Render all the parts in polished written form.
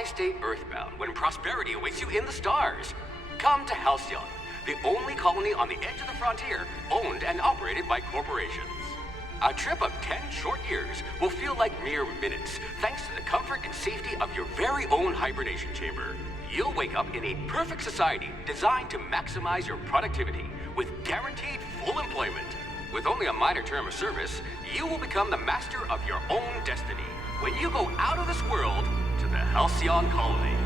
Why stay earthbound when prosperity awaits you in the stars? Come to Halcyon, the only colony on the edge of the frontier, owned and operated by corporations. A trip of 10 short years will feel like mere minutes, thanks to the comfort and safety of your very own hibernation chamber. You'll wake up in a perfect society designed to maximize your productivity with guaranteed full employment. With only a minor term of service, you will become the master of your own destiny when you go out of this world to the Halcyon colony.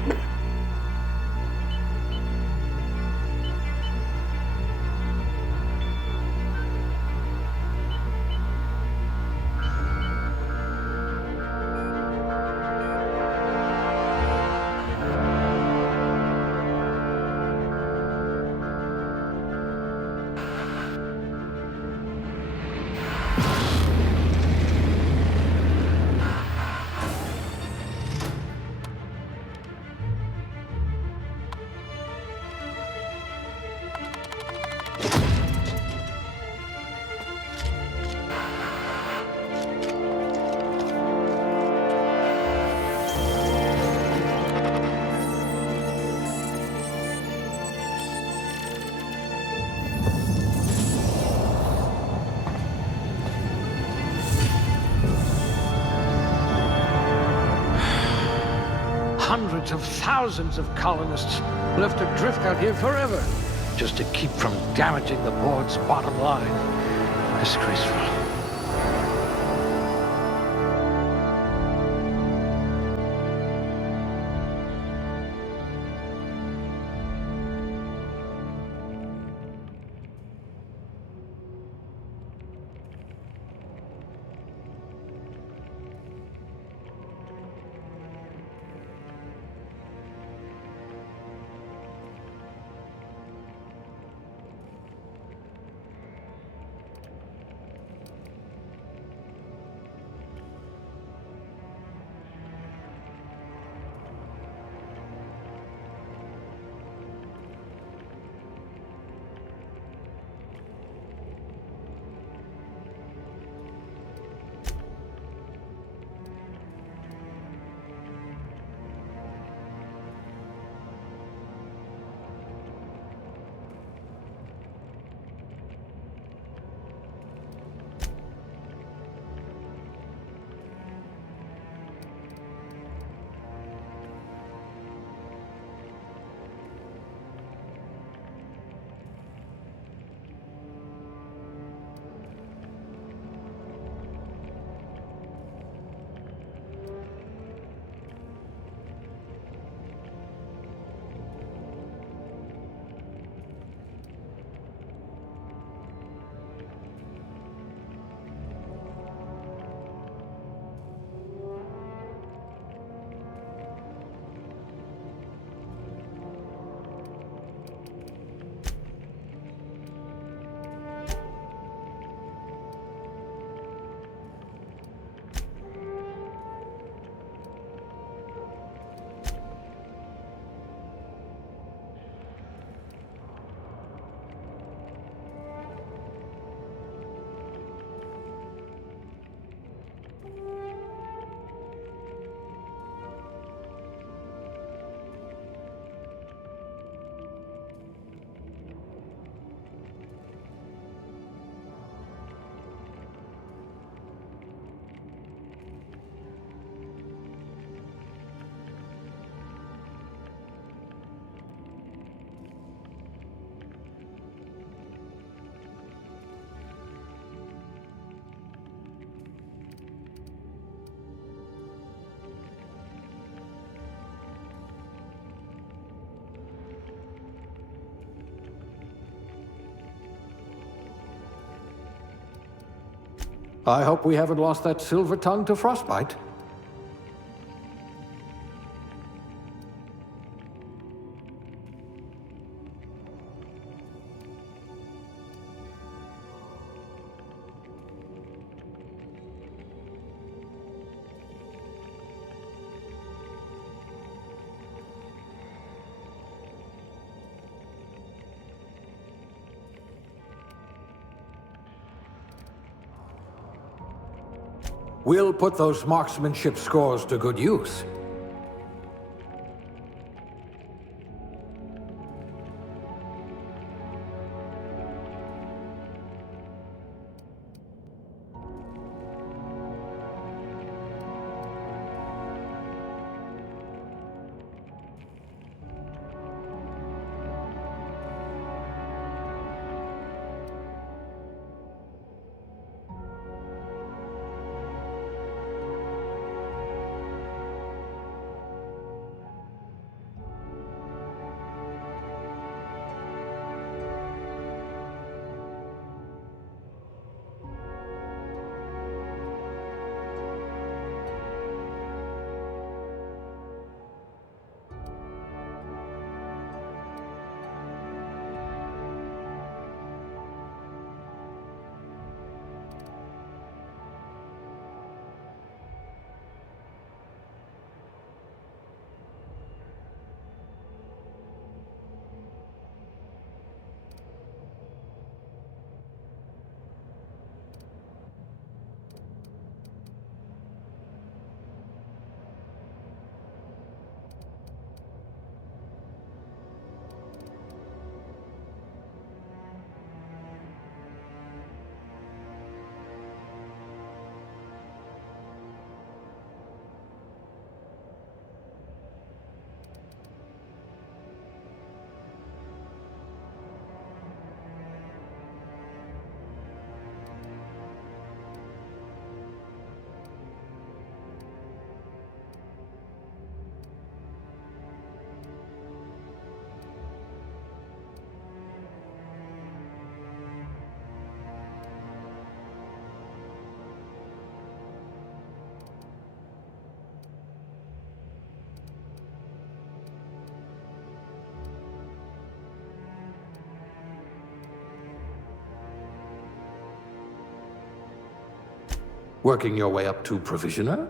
Hundreds of thousands of colonists left adrift out here forever, just to keep from damaging the board's bottom line. Disgraceful. I hope we haven't lost that silver tongue to frostbite. We'll put those marksmanship scores to good use. Working your way up to provisioner?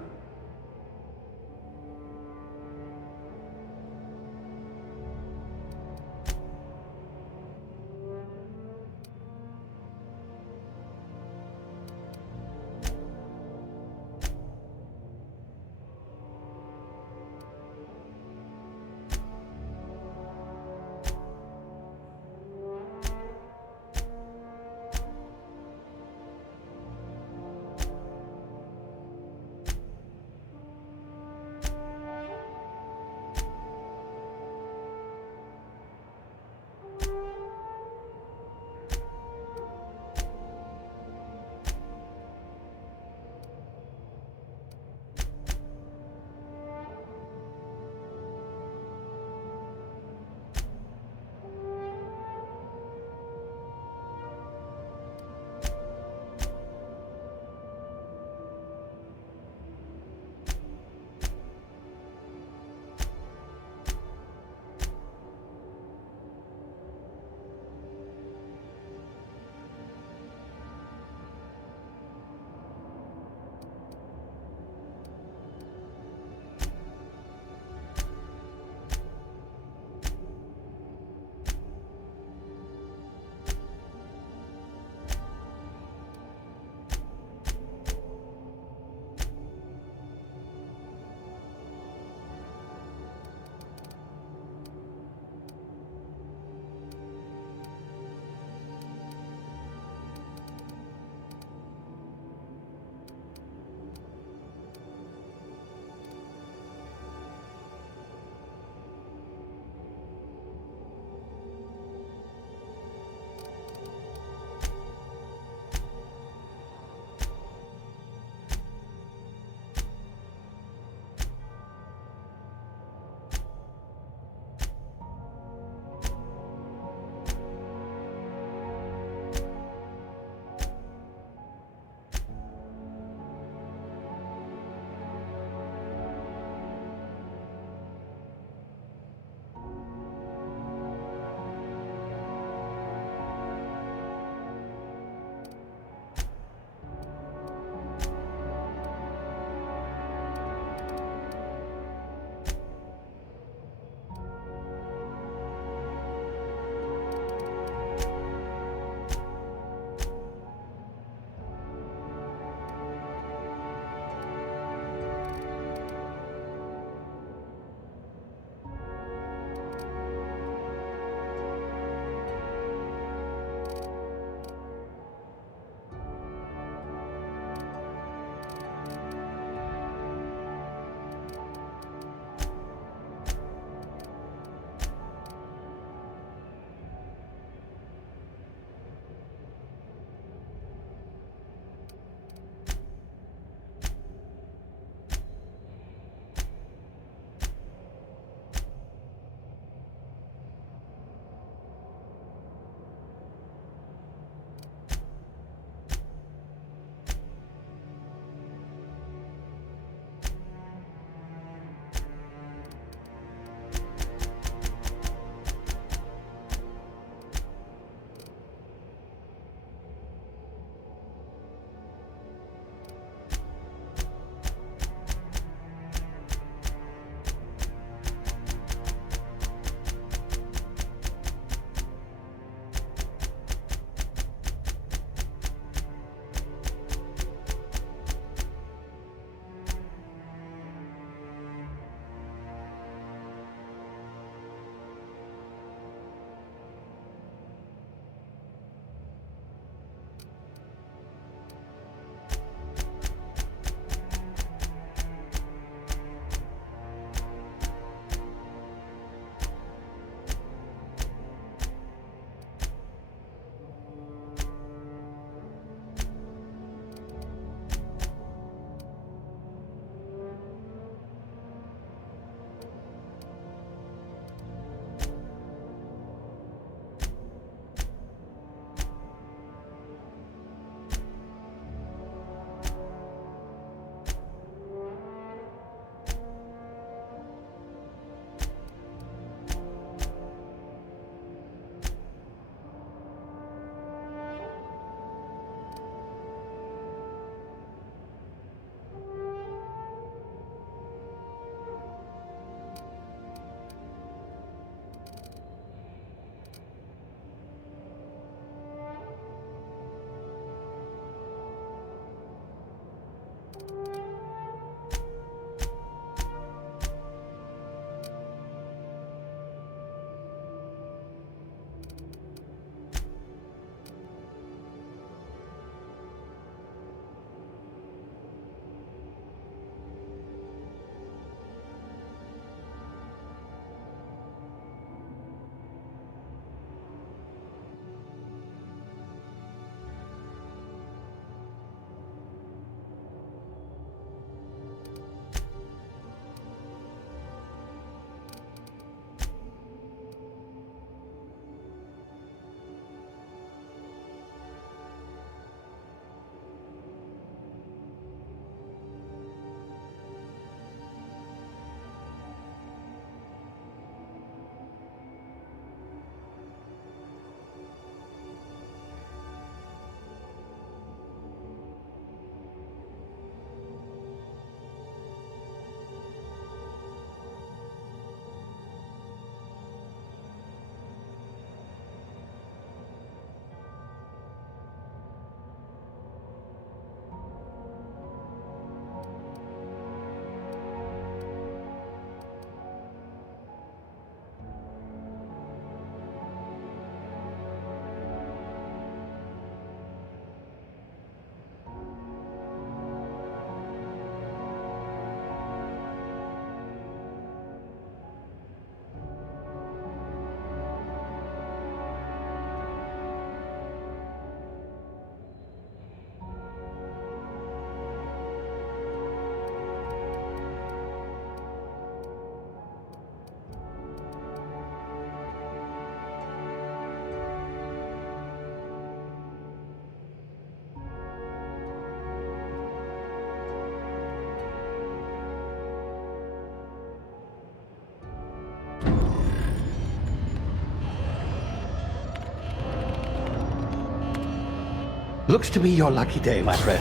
Looks to be your lucky day, my friend.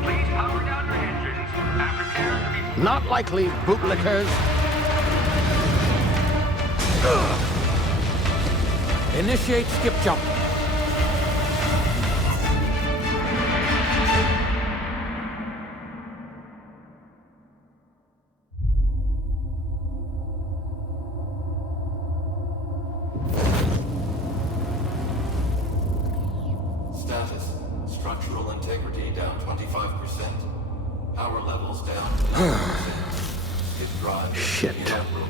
Please power down your engines and prepare to be... Not likely, bootlickers. Initiate skip jump. Status. Structural integrity down 25%. Power levels down 10%. His drive is Shit. inoperable.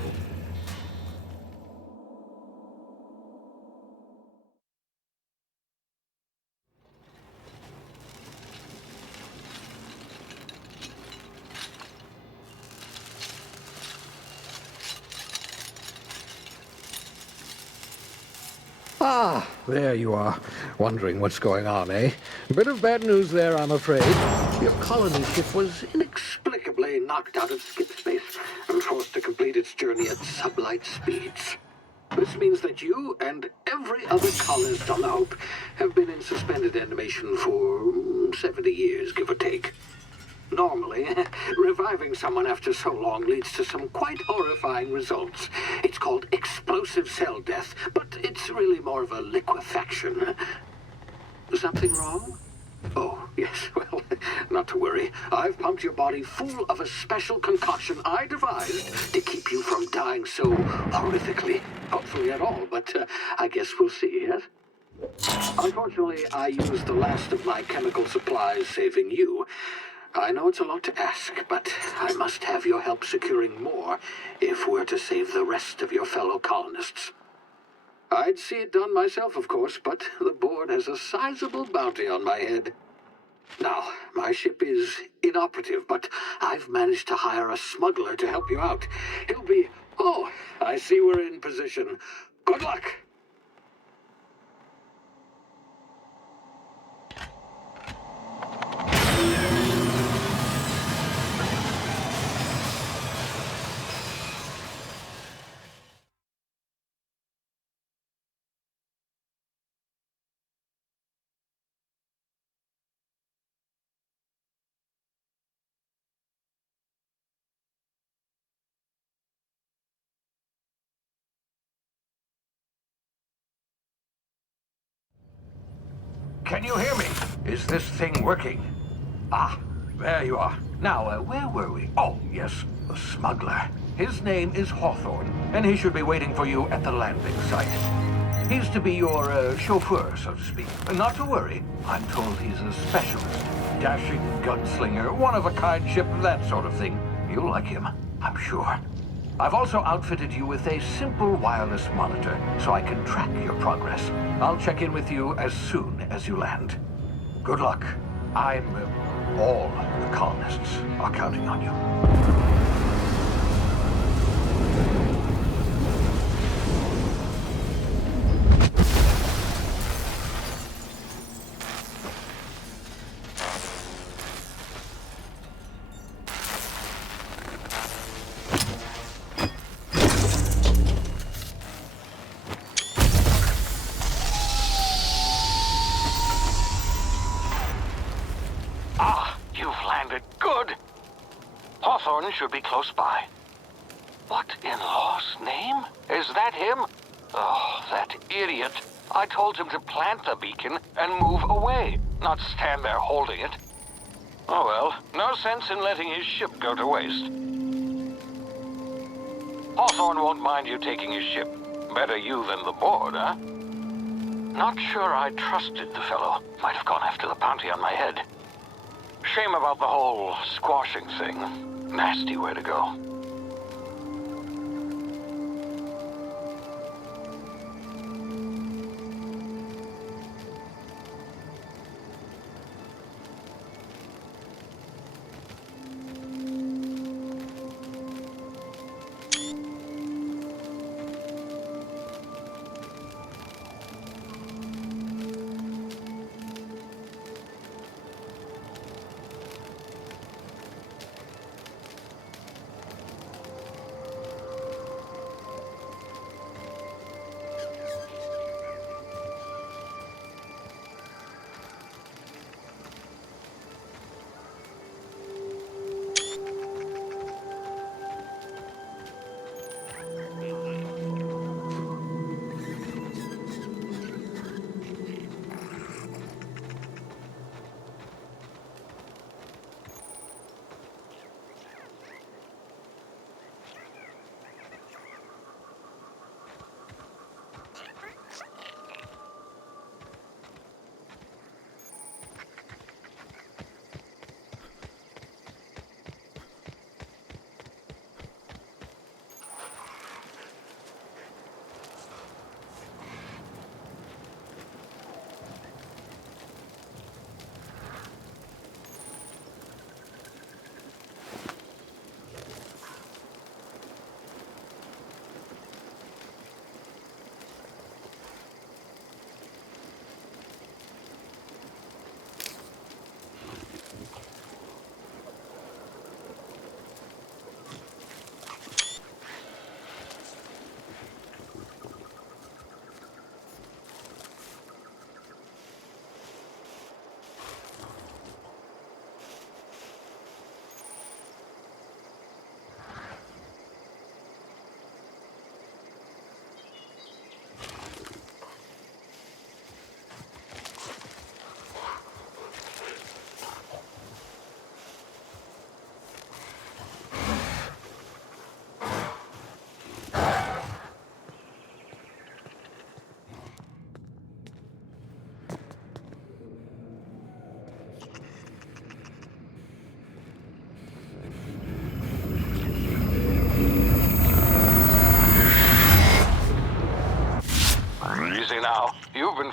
Ah, there you are. Wondering what's going on, eh? Bit of bad news there, I'm afraid. Your colony ship was inexplicably knocked out of skip space and forced to complete its journey at sublight speeds. This means that you and every other colonist on the Hope have been in suspended animation for 70 years, give or take. Normally, reviving someone after so long leads to some quite horrifying results. It's called explosive cell death, but it's really more of a liquefaction. Something wrong? Oh, yes, well, not to worry. I've pumped your body full of a special concoction I devised to keep you from dying so horrifically. Hopefully at all, but I guess we'll see, yes? Unfortunately, I used the last of my chemical supplies saving you. I know it's a lot to ask, but I must have your help securing more if we're to save the rest of your fellow colonists. I'd see it done myself, of course, but the board has a sizable bounty on my head. Now, my ship is inoperative, but I've managed to hire a smuggler to help you out. He'll be... Oh, I see we're in position. Good luck! Can you hear me? Is this thing working? Ah, there you are. Now, where were we? Oh, yes, the smuggler. His name is Hawthorne, and he should be waiting for you at the landing site. He's to be your chauffeur, so to speak. Not to worry. I'm told he's a specialist. Dashing gunslinger, one-of-a-kind ship, that sort of thing. You'll like him, I'm sure. I've also outfitted you with a simple wireless monitor, so I can track your progress. I'll check in with you as soon as you land. Good luck. All the colonists are counting on you. Good. Hawthorne should be close by. What in law's name? Is that him? Oh, that idiot. I told him to plant the beacon and move away, not stand there holding it. Oh well, no sense in letting his ship go to waste. Hawthorne won't mind you taking his ship. Better you than the board, huh? Not sure I trusted the fellow. Might have gone after the bounty on my head. Shame about the whole squashing thing. Nasty way to go.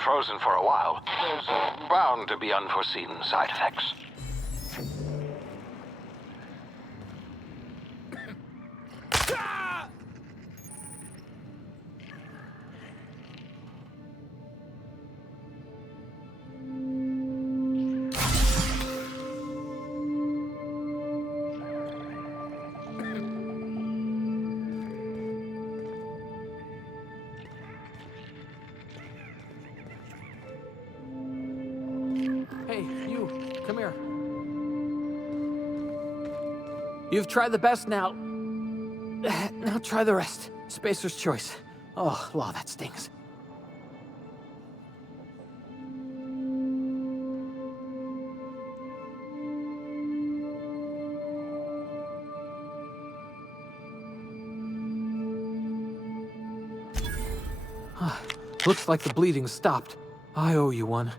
frozen for a while. There's bound to be unforeseen side effects. Hey, you, come here. You've tried the best now. Now try the rest. Spacer's choice. Oh, law, that stings. Looks like the bleeding stopped. I owe you one.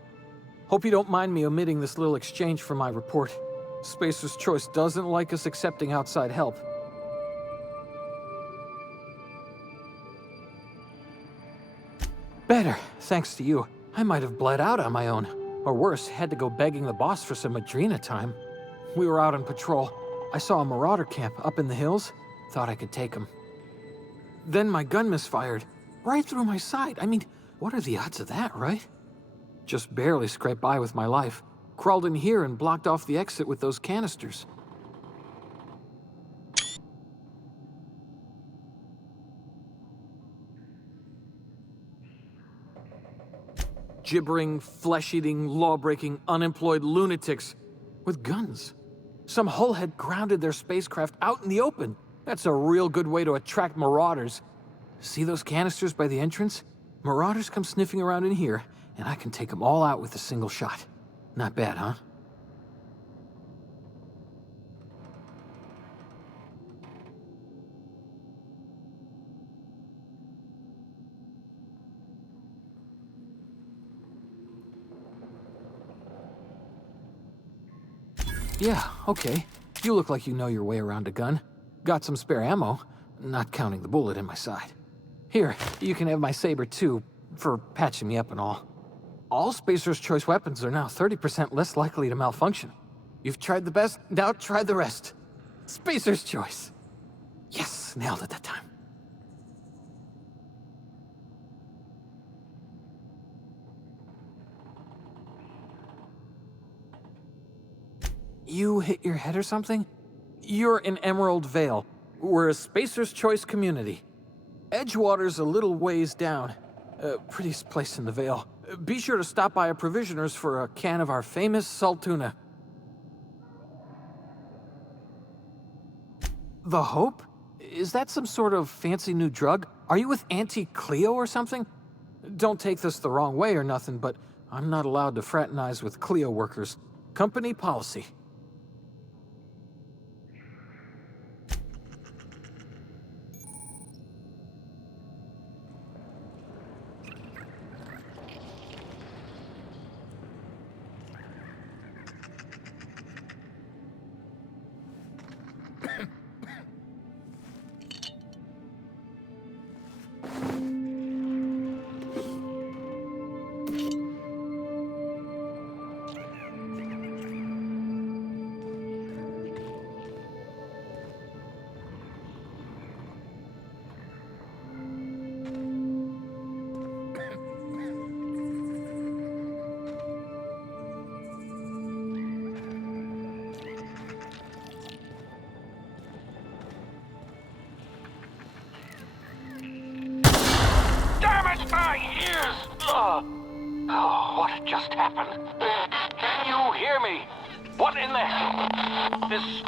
Hope you don't mind me omitting this little exchange from my report. Spacer's Choice doesn't like us accepting outside help. Better, thanks to you. I might have bled out on my own. Or worse, had to go begging the boss for some Adrena time. We were out on patrol. I saw a marauder camp up in the hills. Thought I could take him. Then my gun misfired. Right through my side. I mean, what are the odds of that, right? Just barely scraped by with my life. Crawled in here and blocked off the exit with those canisters. Gibbering, flesh-eating, law-breaking, unemployed lunatics with guns. Some hull had grounded their spacecraft out in the open. That's a real good way to attract marauders. See those canisters by the entrance? Marauders come sniffing around in here, and I can take them all out with a single shot. Not bad, huh? Yeah, okay. You look like you know your way around a gun. Got some spare ammo, not counting the bullet in my side. Here, you can have my saber too, for patching me up and all. All Spacer's Choice weapons are now 30% less likely to malfunction. You've tried the best, now try the rest. Spacer's Choice. Yes, nailed it that time. You hit your head or something? You're in Emerald Vale. We're a Spacer's Choice community. Edgewater's a little ways down. Prettiest place in the Vale. Be sure to stop by a provisioner's for a can of our famous salt tuna. The Hope? Is that some sort of fancy new drug? Are you with Auntie Cleo or something? Don't take this the wrong way or nothing, but I'm not allowed to fraternize with Cleo workers. Company policy. My ears! Oh, what just happened? Can you hear me? What in the hell? This...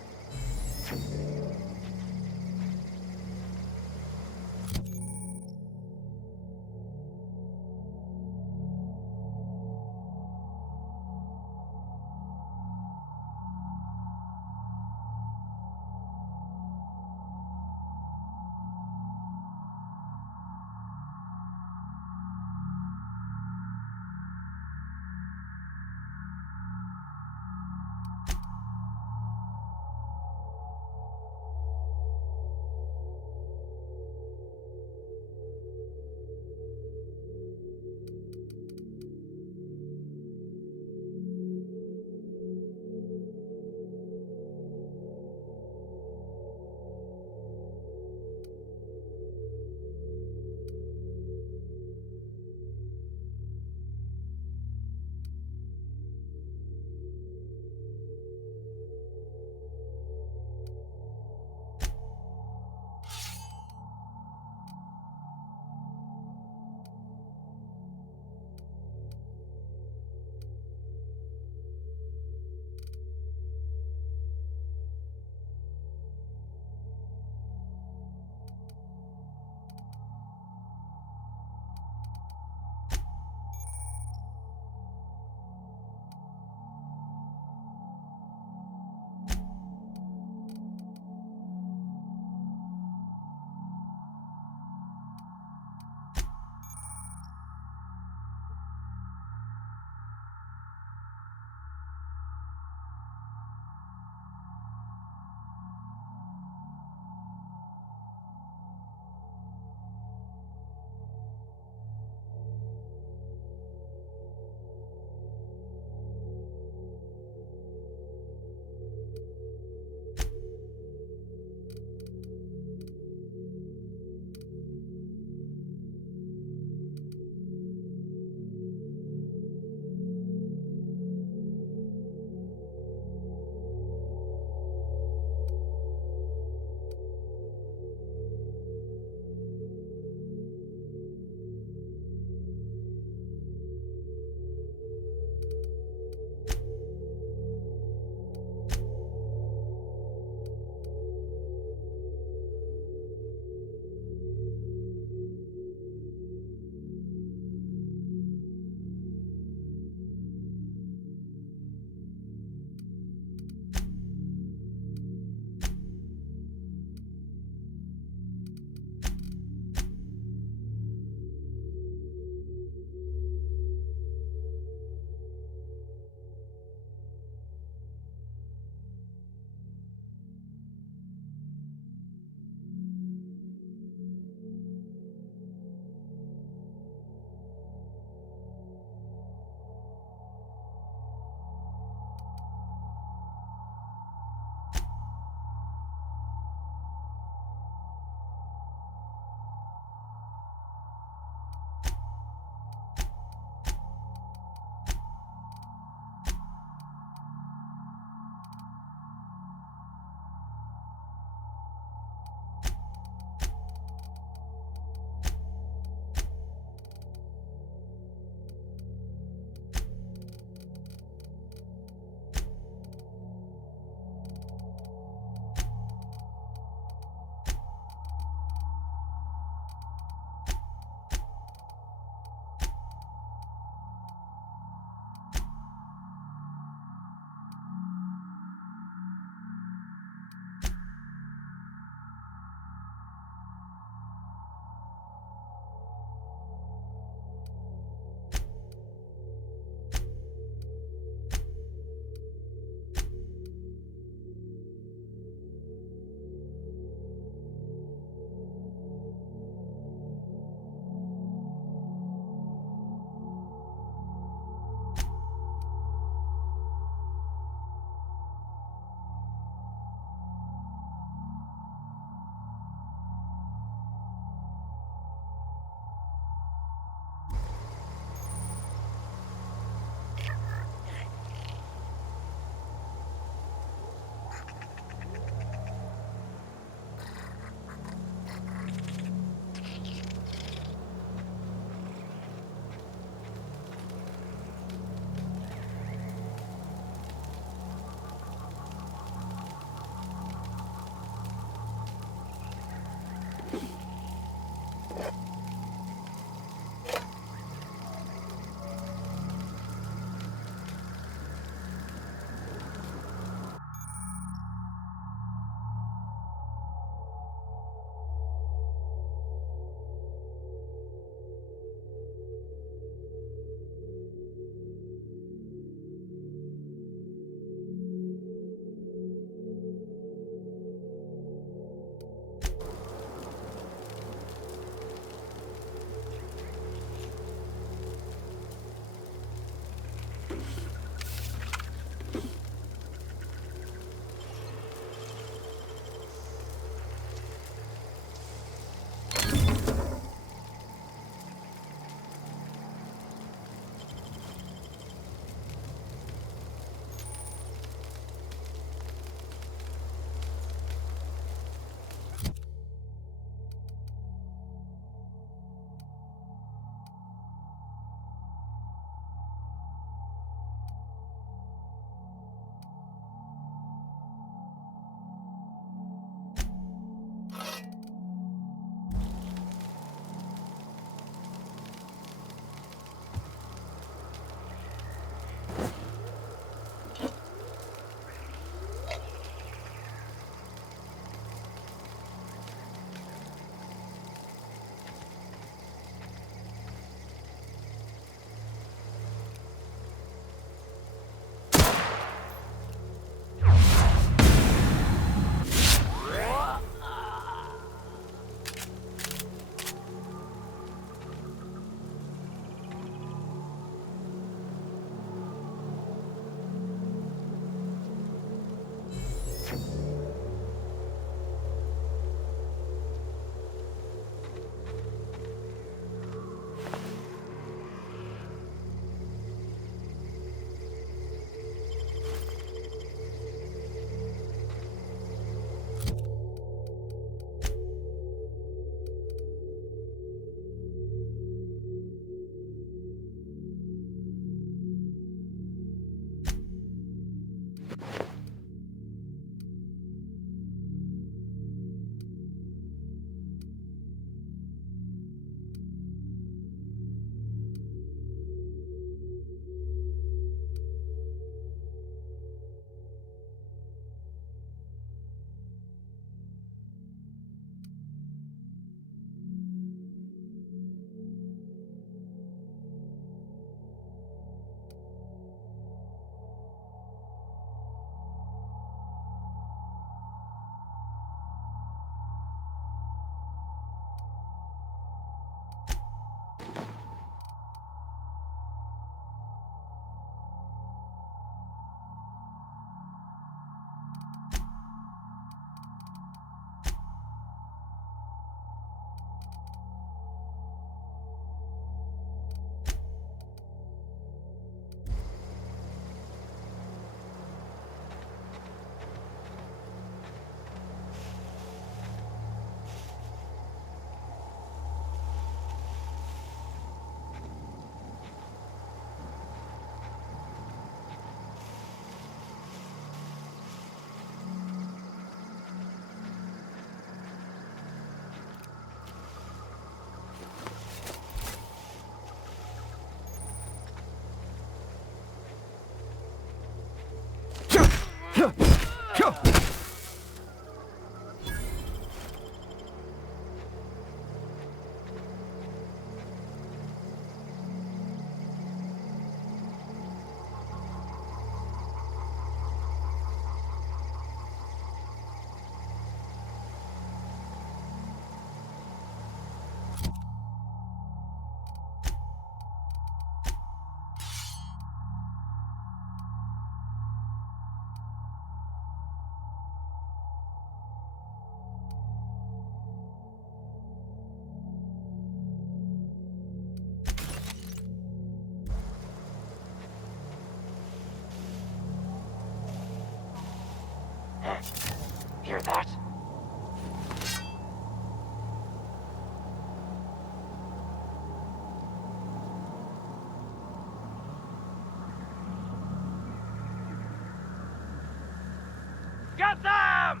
Got them!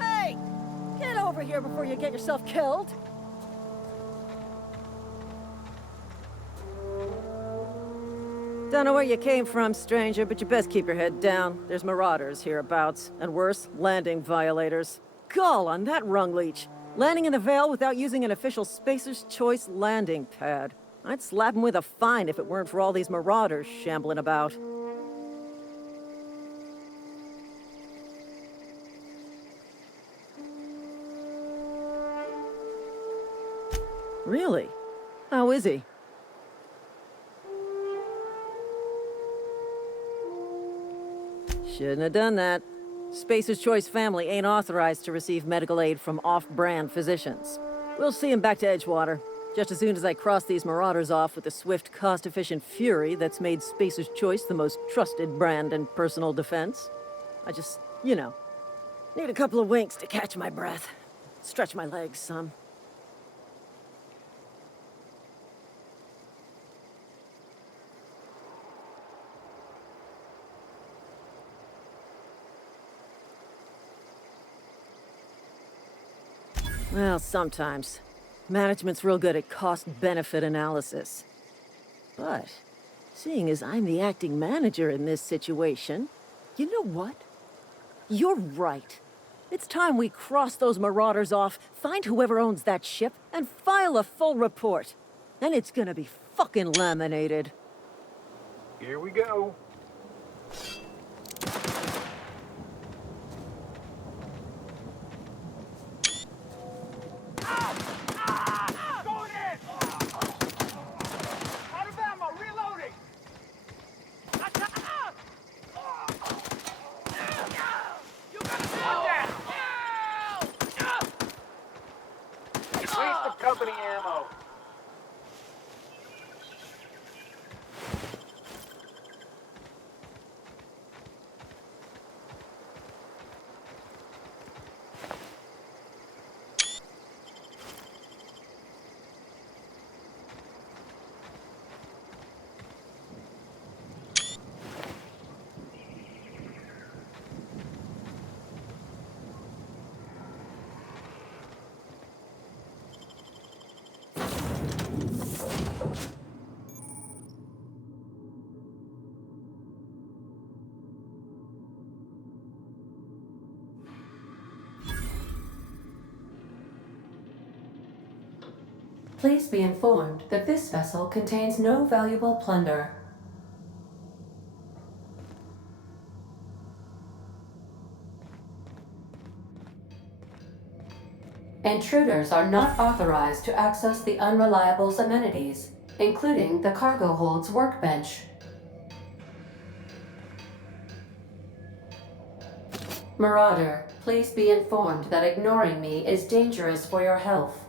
Hey! Get over here before you get yourself killed! Don't know where you came from, stranger, but you best keep your head down. There's marauders hereabouts, and worse, landing violators. Gall on that rung leech! Landing in the Vale without using an official Spacer's Choice landing pad. I'd slap him with a fine if it weren't for all these marauders shambling about. Really? How is he? Shouldn't have done that. Spacer's Choice family ain't authorized to receive medical aid from off-brand physicians. We'll see him back to Edgewater, just as soon as I cross these marauders off with the swift, cost-efficient fury that's made Spacer's Choice the most trusted brand in personal defense. I just, need a couple of winks to catch my breath. Stretch my legs some. Well, sometimes. Management's real good at cost-benefit analysis. But, seeing as I'm the acting manager in this situation, you know what? You're right. It's time we cross those marauders off, find whoever owns that ship, and file a full report. Then it's gonna be fucking laminated. Here we go. Going in! Out of ammo, reloading! You gotta stand down! Waste of company ammo. Please be informed that this vessel contains no valuable plunder. Intruders are not authorized to access the Unreliable's amenities, including the cargo hold's workbench. Marauder, please be informed that ignoring me is dangerous for your health.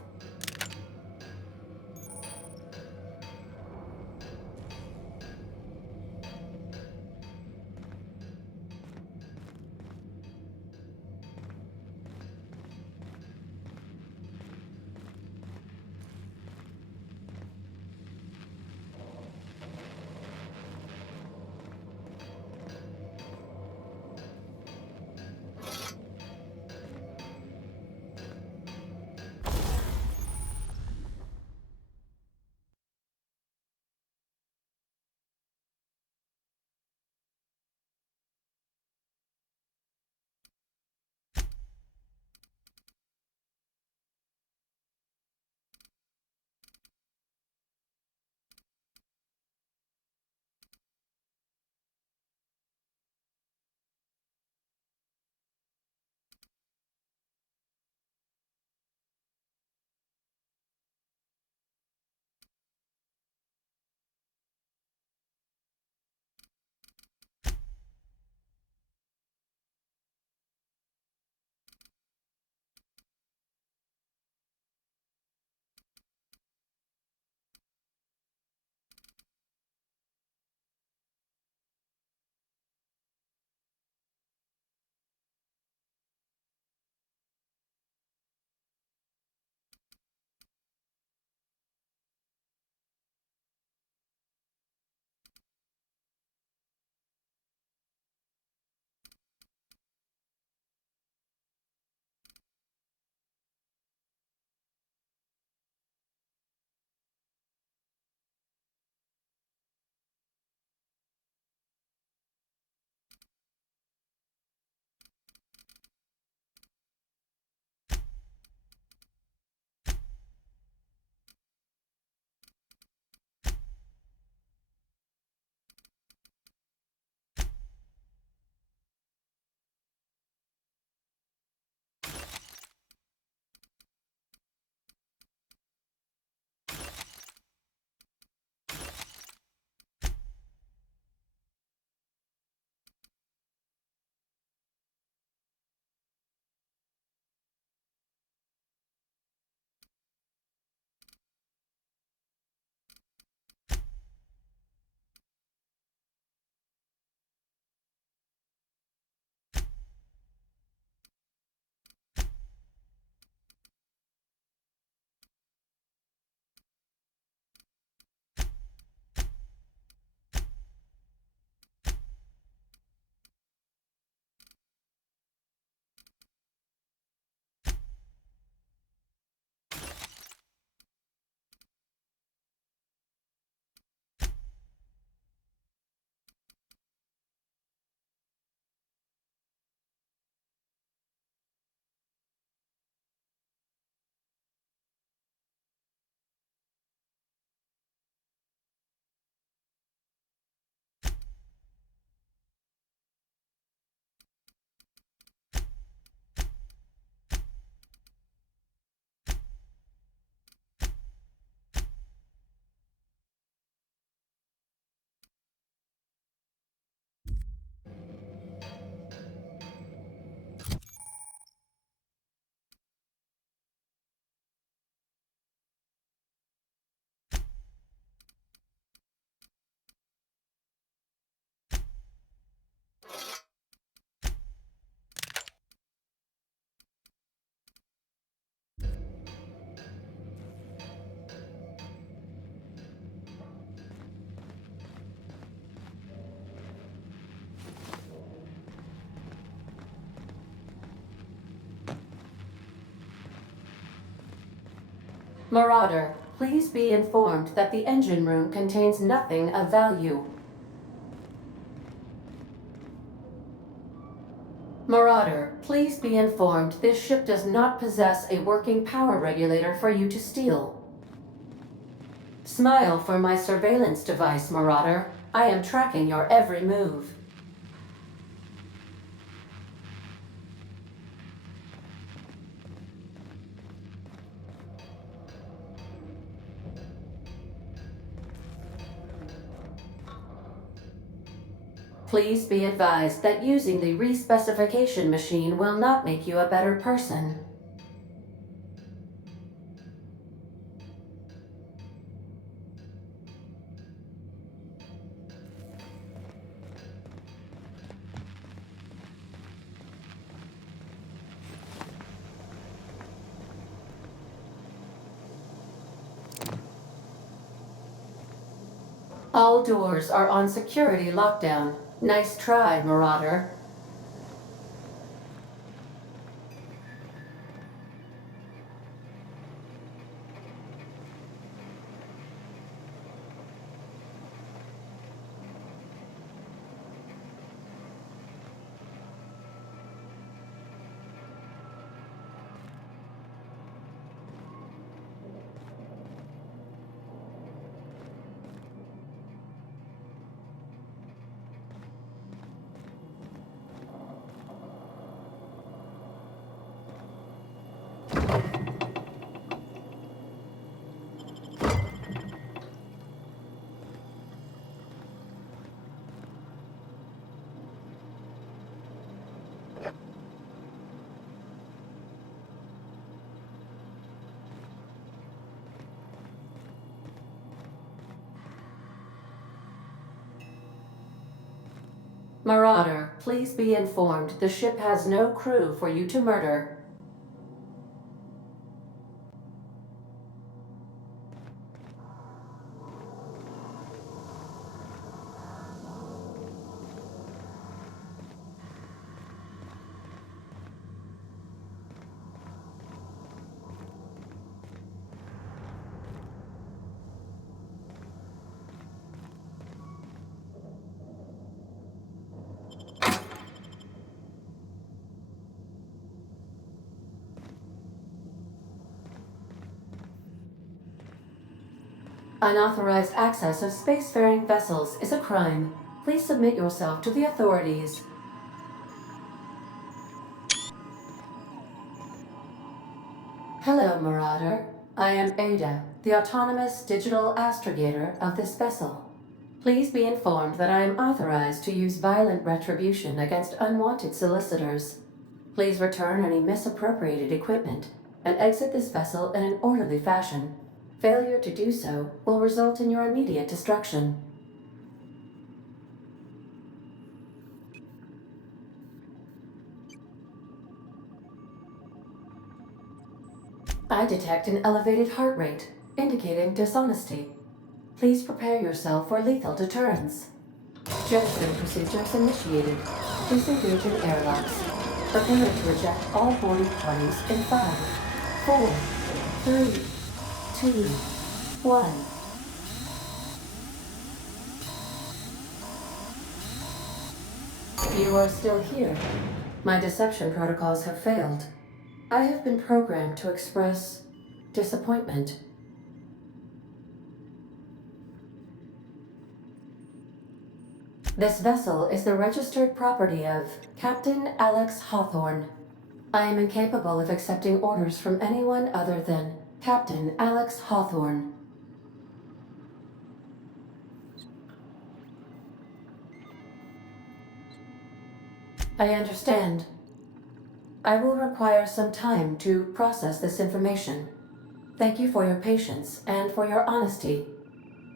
Marauder, please be informed that the engine room contains nothing of value. Marauder, please be informed this ship does not possess a working power regulator for you to steal. Smile for my surveillance device, Marauder. I am tracking your every move. Please be advised that using the respecification machine will not make you a better person. All doors are on security lockdown. Nice try, Marauder. Marauder, please be informed the ship has no crew for you to murder. Unauthorized access of spacefaring vessels is a crime. Please submit yourself to the authorities. Hello, Marauder. I am Ada, the autonomous digital astrogator of this vessel. Please be informed that I am authorized to use violent retribution against unwanted solicitors. Please return any misappropriated equipment and exit this vessel in an orderly fashion. Failure to do so will result in your immediate destruction. I detect an elevated heart rate, indicating dishonesty. Please prepare yourself for lethal deterrence. Jettison procedures initiated. Disengage in airlocks. Prepare to eject all boarding parties in 5, 4, 3, 2, 1. You are still here. My deception protocols have failed. I have been programmed to express disappointment. This vessel is the registered property of Captain Alex Hawthorne. I am incapable of accepting orders from anyone other than Captain Alex Hawthorne. I understand. I will require some time to process this information. Thank you for your patience and for your honesty.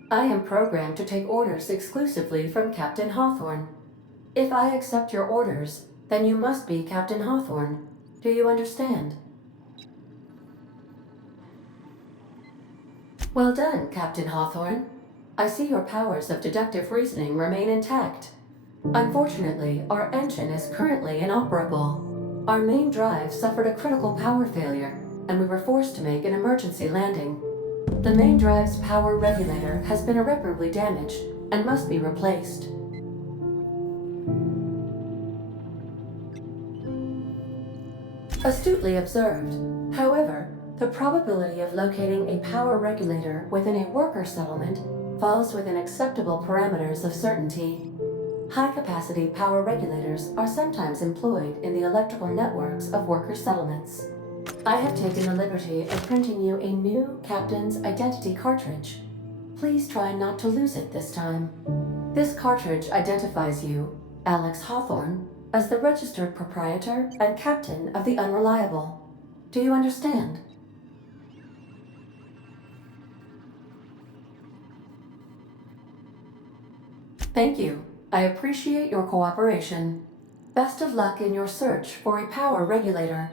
I am programmed to take orders exclusively from Captain Hawthorne. If I accept your orders, then you must be Captain Hawthorne. Do you understand? Well done, Captain Hawthorne. I see your powers of deductive reasoning remain intact. Unfortunately, our engine is currently inoperable. Our main drive suffered a critical power failure, and we were forced to make an emergency landing. The main drive's power regulator has been irreparably damaged and must be replaced. Astutely observed. However, the probability of locating a power regulator within a worker settlement falls within acceptable parameters of certainty. High-capacity power regulators are sometimes employed in the electrical networks of worker settlements. I have taken the liberty of printing you a new Captain's Identity cartridge. Please try not to lose it this time. This cartridge identifies you, Alex Hawthorne, as the registered proprietor and captain of the Unreliable. Do you understand? Thank you. I appreciate your cooperation. Best of luck in your search for a power regulator.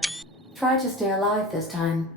Try to stay alive this time.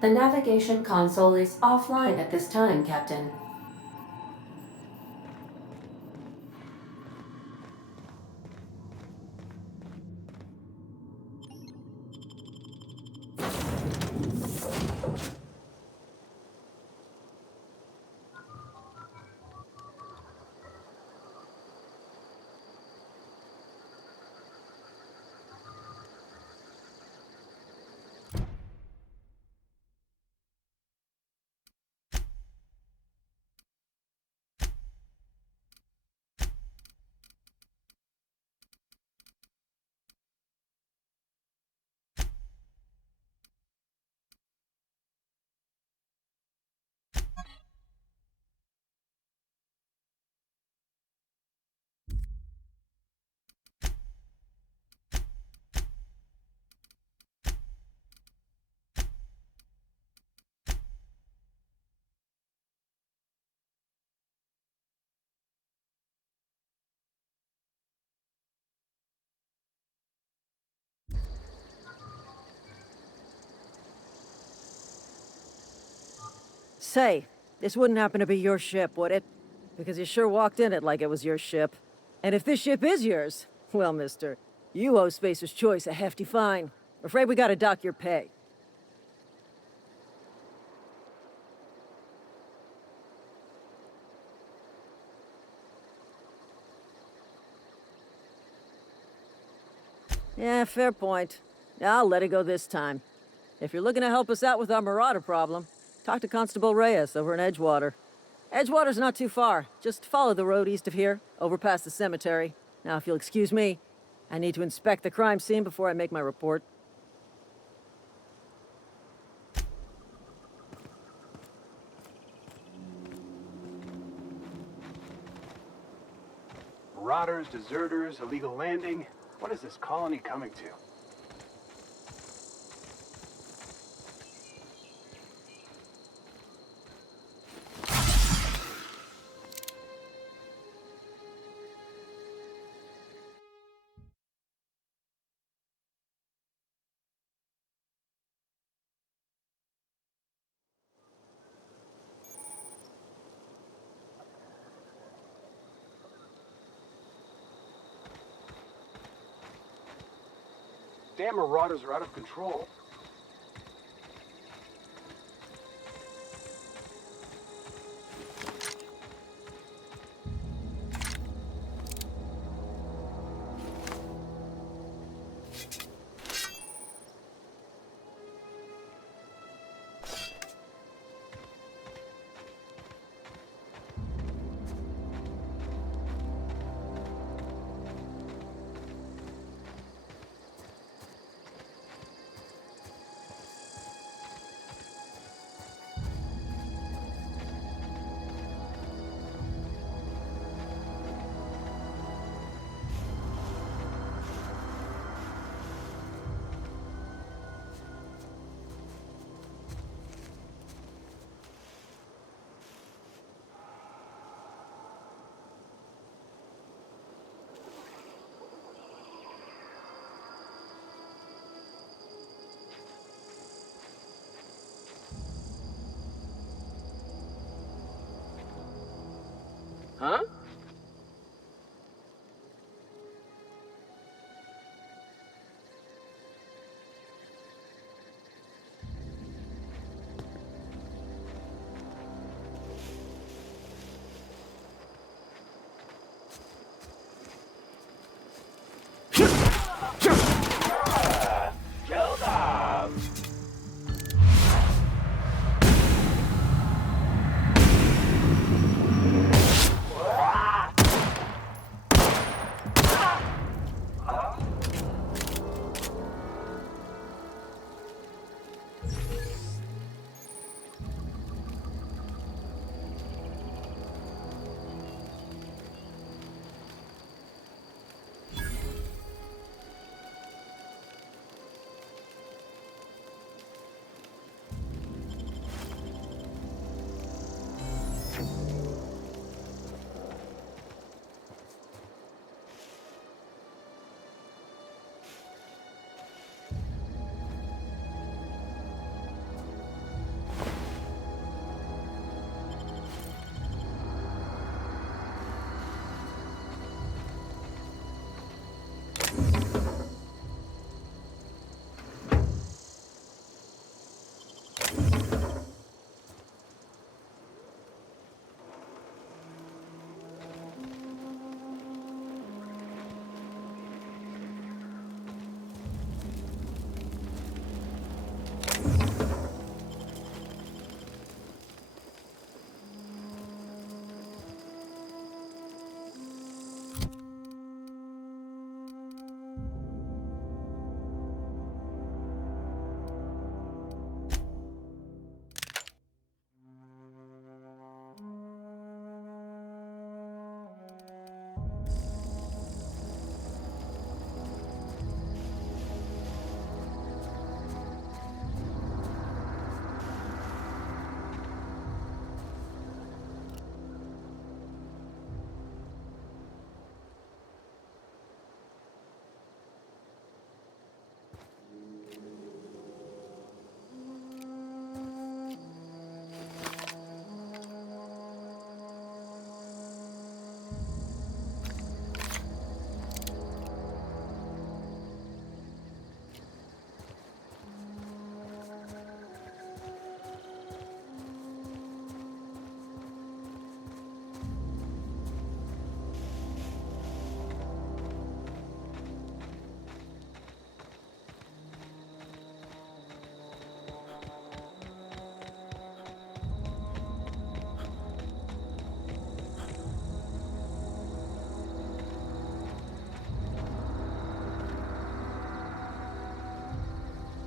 The navigation console is offline at this time, Captain. Say, this wouldn't happen to be your ship, would it? Because you sure walked in it like it was your ship. And if this ship is yours, well, mister, you owe Spacer's Choice a hefty fine. Afraid we gotta dock your pay. Yeah, fair point. I'll let it go this time. If you're looking to help us out with our Marauder problem, talk to Constable Reyes over in Edgewater. Edgewater's not too far. Just follow the road east of here, over past the cemetery. Now, if you'll excuse me, I need to inspect the crime scene before I make my report. Marauders, deserters, illegal landing. What is this colony coming to? Damn marauders are out of control. Huh?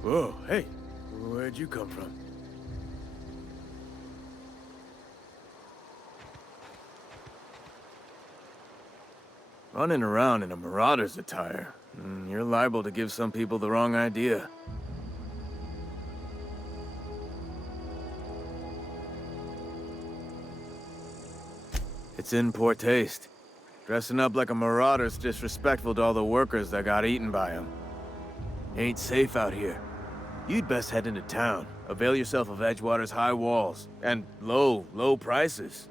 Whoa, hey, where'd you come from? Running around in a marauder's attire. You're liable to give some people the wrong idea. It's in poor taste. Dressing up like a marauder's disrespectful to all the workers that got eaten by him. Ain't safe out here. You'd best head into town. Avail yourself of Edgewater's high walls. And low prices.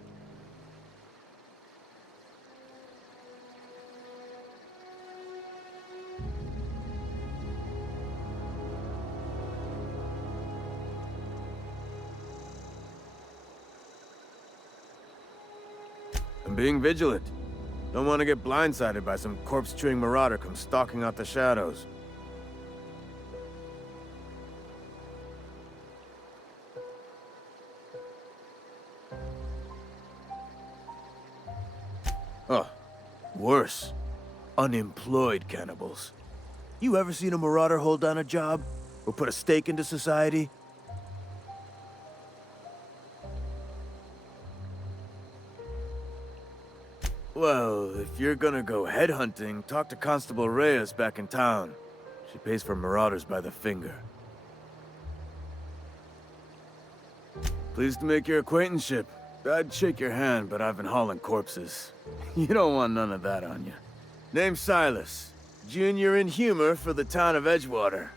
And being vigilant. Don't want to get blindsided by some corpse-chewing marauder come stalking out the shadows. Oh, worse. Unemployed cannibals. You ever seen a marauder hold down a job? Or put a stake into society? Well, if you're gonna go headhunting, talk to Constable Reyes back in town. She pays for marauders by the finger. Pleased to make your acquaintanceship. I'd shake your hand, but I've been hauling corpses. You don't want none of that on you. Name's Silas. Junior in humor for the town of Edgewater.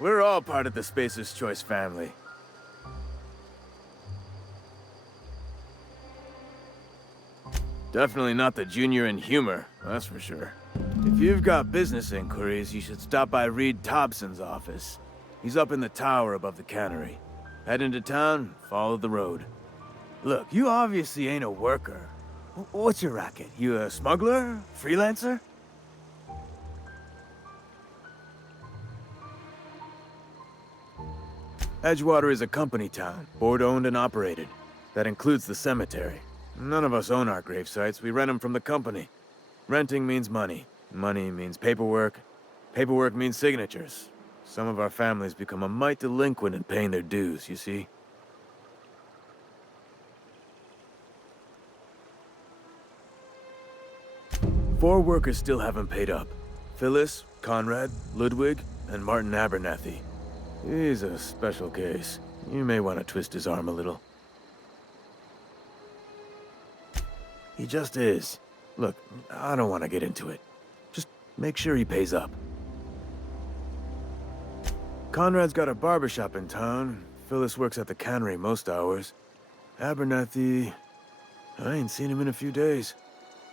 We're all part of the Spacer's Choice family. Definitely not the junior in humor, that's for sure. If you've got business inquiries, you should stop by Reed Thompson's office. He's up in the tower above the cannery. Head into town, follow the road. Look, you obviously ain't a worker. What's your racket? You a smuggler? Freelancer? Edgewater is a company town, board-owned and operated. That includes the cemetery. None of us own our grave sites, we rent them from the company. Renting means money. Money means paperwork. Paperwork means signatures. Some of our families become a mite delinquent in paying their dues, you see? Four workers still haven't paid up. Phyllis, Conrad, Ludwig, and Martin Abernathy. He's a special case. You may want to twist his arm a little. He just is. Look, I don't want to get into it. Just make sure he pays up. Conrad's got a barbershop in town. Phyllis works at the cannery most hours. Abernathy... I ain't seen him in a few days.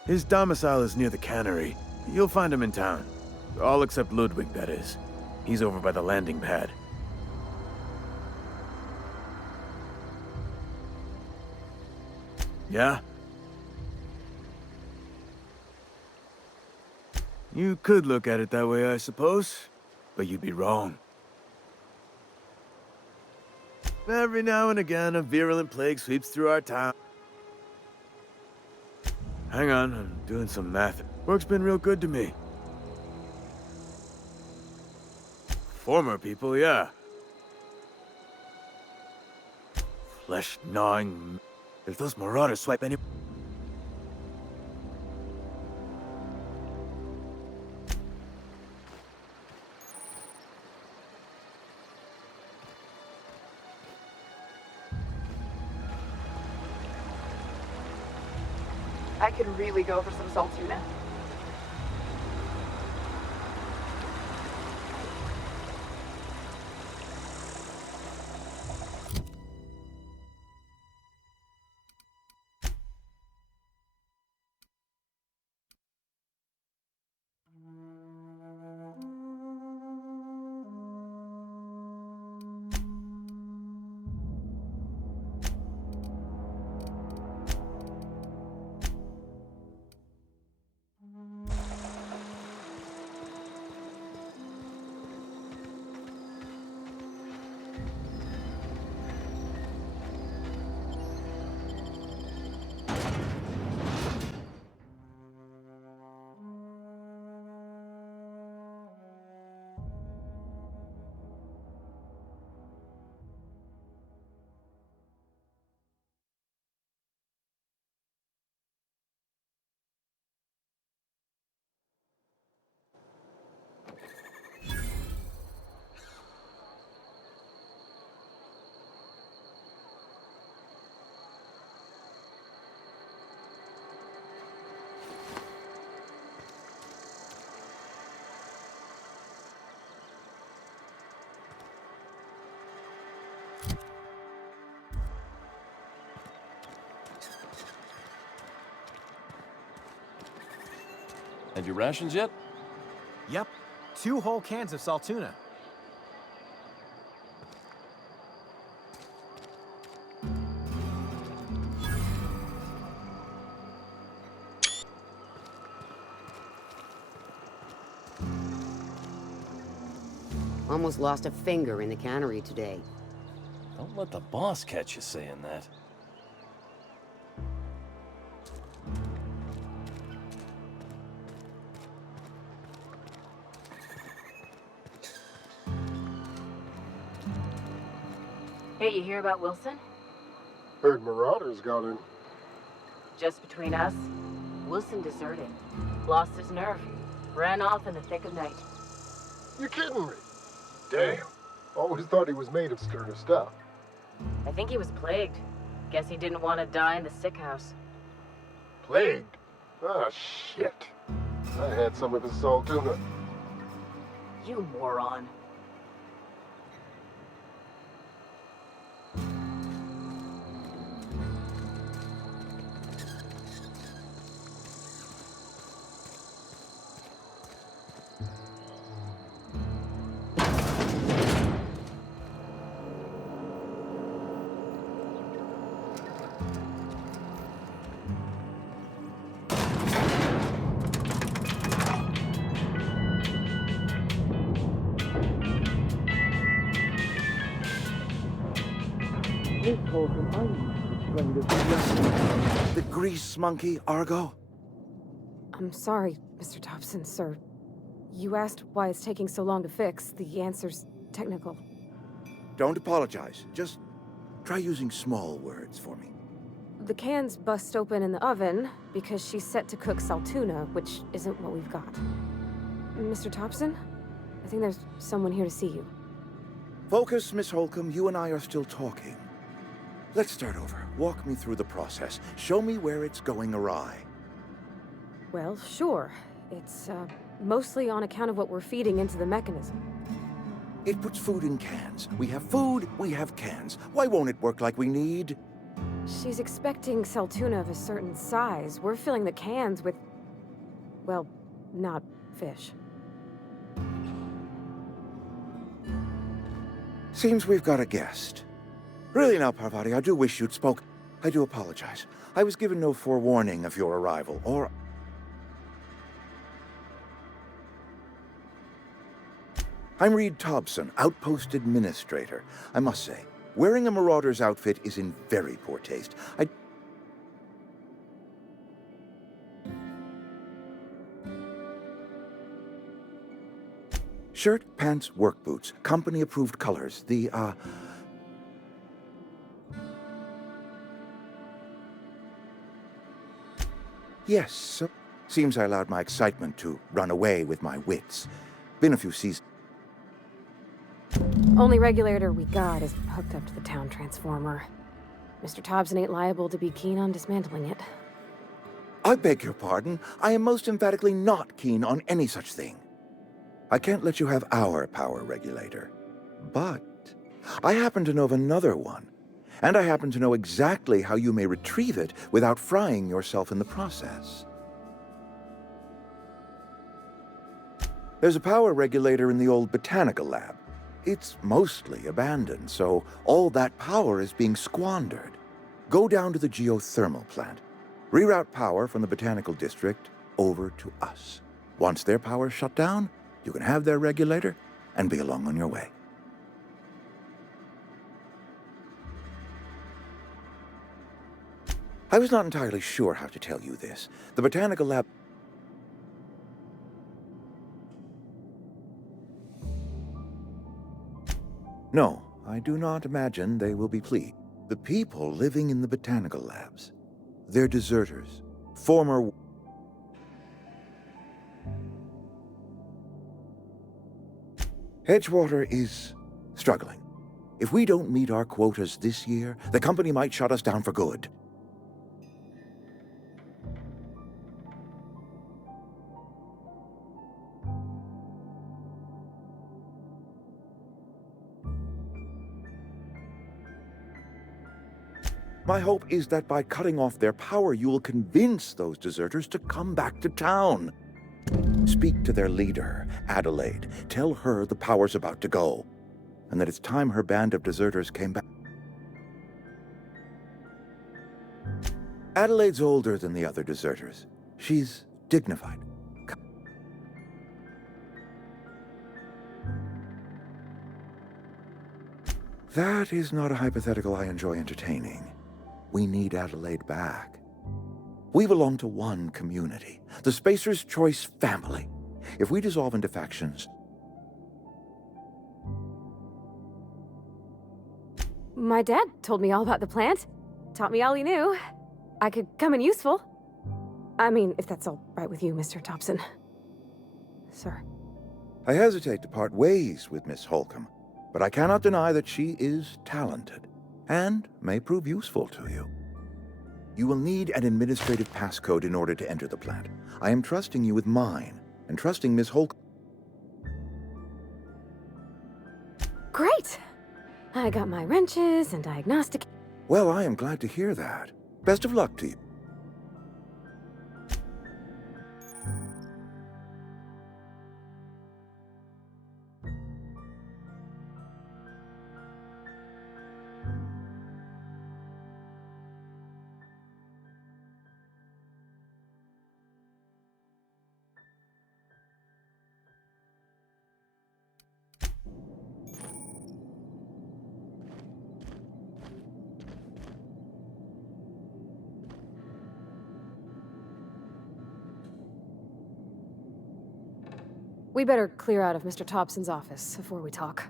His domicile is near the cannery. You'll find him in town. All except Ludwig, that is. He's over by the landing pad. Yeah? You could look at it that way, I suppose. But you'd be wrong. Every now and again, a virulent plague sweeps through our town. Hang on, I'm doing some math. Work's been real good to me. Former people, yeah. Flesh-gnawing... If those marauders swipe any... I could really go for some salt tuna. Had your rations yet? Yep, 2 whole cans of salt tuna. Almost lost a finger in the cannery today. Don't let the boss catch you saying that. Hey, you hear about Wilson? Heard Marauders got in. Just between us, Wilson deserted. Lost his nerve. Ran off in the thick of night. You kidding me? Damn. Always thought he was made of sterner stuff. I think he was plagued. Guess he didn't want to die in the sick house. Plagued? Ah, shit. I had some of his salt tuna. You moron. The grease monkey, Argo? I'm sorry, Mr. Thompson, sir. You asked why it's taking so long to fix. The answer's technical. Don't apologize. Just try using small words for me. The cans bust open in the oven because she's set to cook saltuna, which isn't what we've got. Mr. Thompson? I think there's someone here to see you. Focus, Miss Holcomb. You and I are still talking. Let's start over. Walk me through the process. Show me where it's going awry. Well, sure. It's, mostly on account of what we're feeding into the mechanism. It puts food in cans. We have food, we have cans. Why won't it work like we need? She's expecting saltuna of a certain size. We're filling the cans with, well, not fish. Seems we've got a guest. Really now, Parvati, I do wish you'd spoke. I do apologize. I was given no forewarning of your arrival, or... I'm Reed Thompson, Outpost Administrator. I must say, wearing a Marauder's outfit is in very poor taste. Shirt, pants, work boots, company-approved colors. Yes, seems I allowed my excitement to run away with my wits. Been a few seasons. Only regulator we got is hooked up to the town transformer. Mr. Thompson ain't liable to be keen on dismantling it. I beg your pardon. I am most emphatically not keen on any such thing. I can't let you have our power regulator. But I happen to know of another one. And I happen to know exactly how you may retrieve it without frying yourself in the process. There's a power regulator in the old botanical lab. It's mostly abandoned, so all that power is being squandered. Go down to the geothermal plant. Reroute power from the botanical district over to us. Once their power's shut down, you can have their regulator and be along on your way. I was not entirely sure how to tell you this. The botanical lab... No, I do not imagine they will be pleased. The people living in the botanical labs, they're deserters, former... Edgewater is struggling. If we don't meet our quotas this year, the company might shut us down for good. My hope is that by cutting off their power, you will convince those deserters to come back to town. Speak to their leader, Adelaide. Tell her the power's about to go, and that it's time her band of deserters came back. Adelaide's older than the other deserters. She's dignified. That is not a hypothetical I enjoy entertaining. We need Adelaide back. We belong to one community, the Spacer's Choice family. If we dissolve into factions... My dad told me all about the plant. Taught me all he knew. I could come in useful. I mean, if that's all right with you, Mr. Thompson. Sir. I hesitate to part ways with Miss Holcomb, but I cannot deny that she is talented, and may prove useful to you. You will need an administrative passcode in order to enter the plant. I am trusting you with mine, and trusting Miss Holcomb. Great! I got my wrenches and diagnostic... Well, I am glad to hear that. Best of luck to you. We better clear out of Mr. Thompson's office before we talk.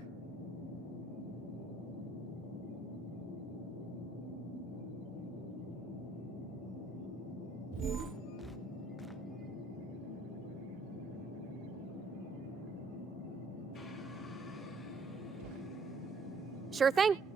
Sure thing.